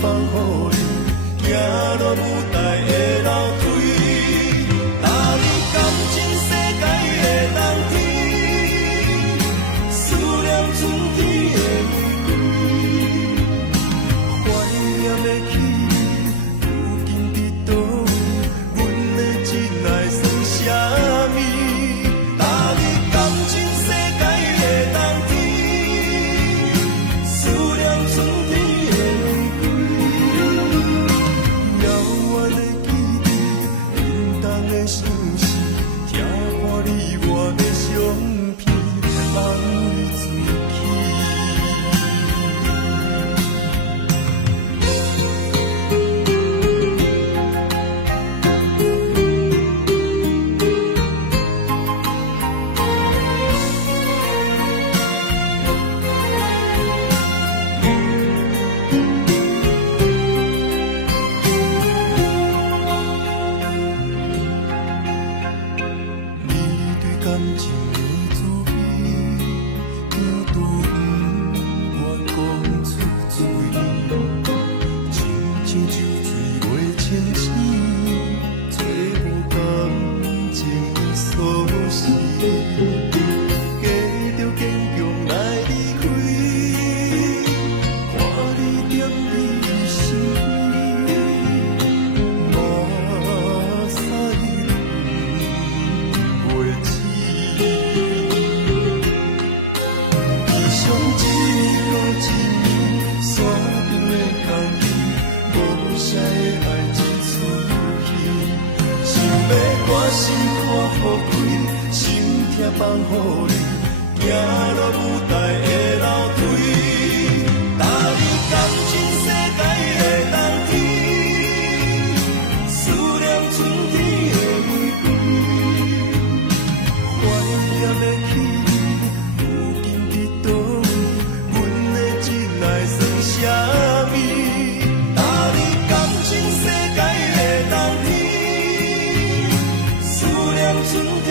放予你，行落舞台的楼梯。搭你感情世界的冬天，思念春天的玫瑰，怀念的起你，如今伫倒位，阮的真爱算啥物？搭你感情世界的冬天，思念春天的玫瑰，遥远的记忆，冷冻的相思，听看你我的相片，安慰自己。面对感情的滋味，样都不愿讲出嘴，亲像酒醉袂清醒，找无感情锁匙，假着坚强来离开，看你惦你心灰，马赛袂起。异乡一年又一年，山顶的空气，无邪的爱一出戏。想要我心看予开，心痛放予你，行落舞台的楼梯。搭你感情世界的冬天，思念春天的玫瑰，怀念的起你，如今伫倒位，阮的真爱算啥物？搭你感情世界的冬天，思念春天